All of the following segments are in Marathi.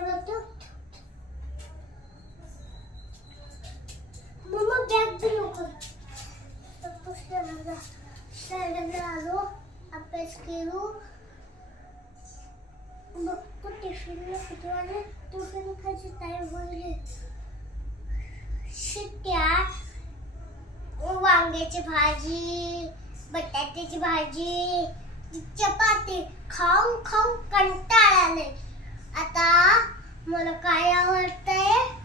करतो मम्मा बॅग भी नको शाळेला आलो अभ्यास केलो बघतो टिफिनला किती वाजले टिफिन खायची टाइम होईल शिट्या वांग्याची भाजी बटाट्याची भाजी चपाती खाऊन खाऊन कंटाळा आलाय आता मला काय आवडतंय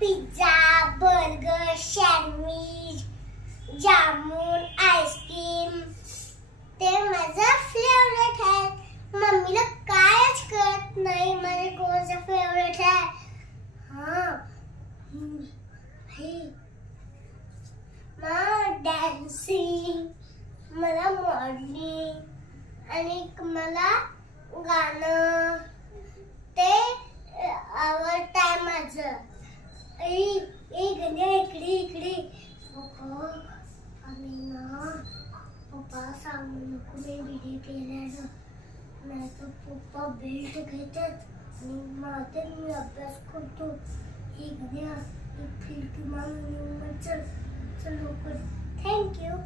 pizza burger sandwich jamun ice cream ते माझं फेवरेट आहे मम्मीला कायच कळत नाही माझे कोणचं फेवरेट आहे हे डान्सिंग मला मॉडेलिंग आणि मला गाणं ते आवडतंय माझं गण्या इकडे इकडे आणि ना पप्पा सांगू नको मी व्हिडिओ केला नाही तर पप्पा बेल्ट घेतात आणि माझे मी अभ्यास करतो हे गण्या एक फिरकी मागून चल लवकर थँक्यू